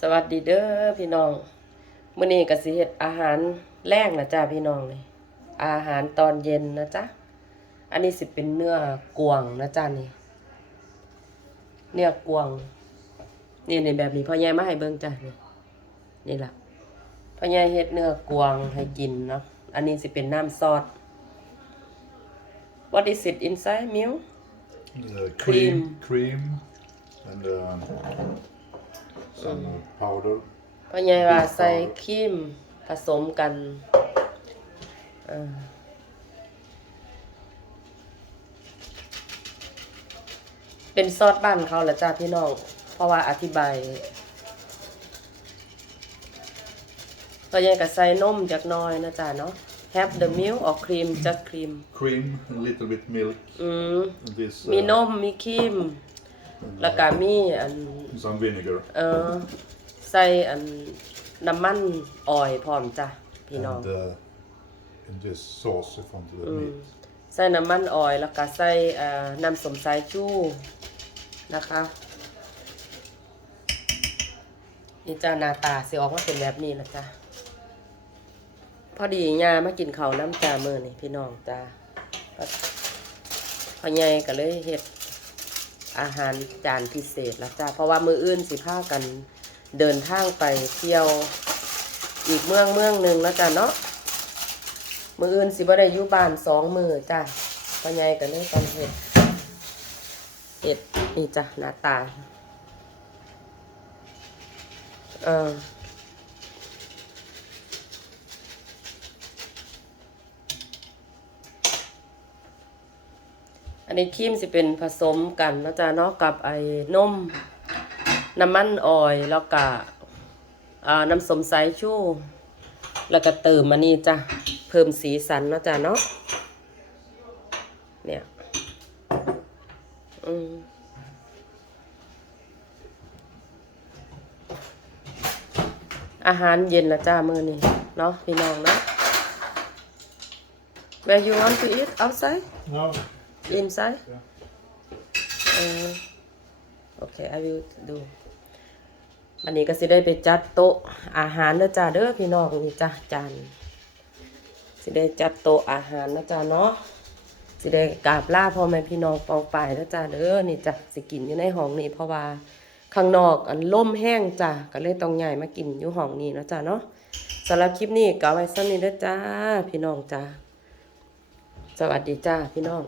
สวัสดีเด้อพี่น้องมื้อนี้ก็สิเฮ็ดอาหารแรงนะจ้าพี่น้องนี่อาหารตอนเย็นนะจ๊ะอันนี้สิเป็นเนื้อกวางนะจ้านี่ เนื้อกวางนี่ในแบบนี้พ่อใหญ่มาให้เบิ่งจ้ะนี่นี่ล่ะพ่อใหญ่เฮ็ดเนื้อกวางให้กินเนาะอันนี้สิเป็นน้ำซอส What is it inside milk Uh, Cream. cream, cream, and um, some uh, powder. พ่อใหญ่ว่าใส่ครีมผสมกันเออเป็นซอสบ้านเขาแหละจ้าพี่น้อง เพราะว่าอธิบายพ่อใหญ่ก็ใส่นมจากน้อยนะจ๊ะเนาะ have the milk or cream just cream Cream, a little bit milk, อืม and this มีนมมีครีม แล้วก็มีอัน some vinegar. เออใส่อันน้ำมันออยล์พร้อมจ้ะพี่น้อง And uh, and this sauce onto the meat. ใส่น้ำมันออยล์แล้วก็ใส่เอ่อน้ำสมสายชูนะคะ นี่จ้าหน้าตาสิออกมาเป็นแบบนี้นะจ้ะพอดียามากินข้าวน้ำจ้ามือนี่พี่น้องจ้าพอใหญ่ก็เลยเฮ็ด อาหารจานพิเศษแล้วจ้าเพราะว่ามืออื่นสิพากันเดินทางไปเที่ยวอีกเมืองเมืองหนึ่งแล้วจ้ะเนาะมืออื่นสิบ่ได้อยู่บ้านสองมือจ้ะพ่อใหญ่ก็เลยต้องเห็ดเห็ดนี่จ้ะหน้าตาเออ อันนี้ครีมสิเป็นผสมกันนะจ๊ะเนาะกับไอ้นมน้ำมันออยแล้วก็น้ำสมสายชูแล้วก็เติมอันนี้จ้ะเพิ่มสีสันนะจ้ะเนาะเนี่ยอืมอาหารเย็นละจ้ามือนี้เนาะพี่น้องเนาะ Where you want to eat outside No. Inside Yeah. เออโอเค I will do วันนี้ก็สิได้ไปจัดโต๊ะอาหารเด้อจ้าเด้อพี่น้องนี่จ้ะจานสิได้จัดโต๊ะอาหารนะจ้าเนาะสิได้กราบลาพ่อแม่พี่น้องปองไปนะจ้าเด้อนี่จ้ะสิกินอยู่ในห้องนี้เพราะว่าข้างนอกอันล่มแห้งจ้ะก็เลยต้องย้ายมากินอยู่ห้องนี้นะจ้าเนาะสำหรับคลิปนี้ก็เอาไว้สั้นนี้เด้อจ้าพี่น้องจ้าสวัสดีจ้าพี่น้อง